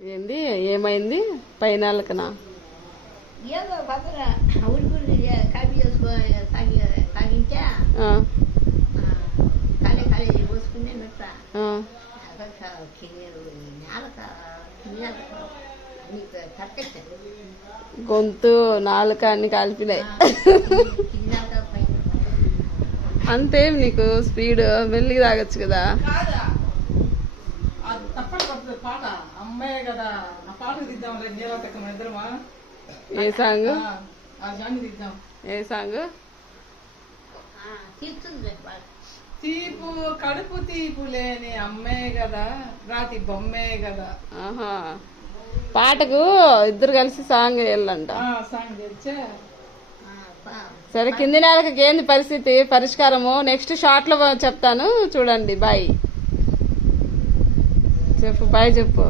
ఏంది ఏమైంది పైనాలకనా? ఏదో పక్కన ఉరికి కాపీ చేసుకో తాగించా కాలేజీ పోసుకునే మెత్త గొంతు నాలుక అన్ని కాల్పినాయి. అంతేం నీకు స్పీడ్ మెల్లిగా తాగొచ్చు కదా. ఏ సాంగ్ ఏ సాంగ్? తీపు కడుపు తీపు లేని అమ్మే కదా రాతి బొమ్మే కదా. ఆహా, పాటకు ఇద్దరు కలిసి సాంగ్ వేయాలంట. సాంగ్ తెచ్చా. సరే, కింది నెలకి ఏంది పరిస్థితి పరిష్కారము నెక్స్ట్ షార్ట్ లో చెప్తాను చూడండి. బాయ్ చెప్పు, బాయ్ చెప్పు.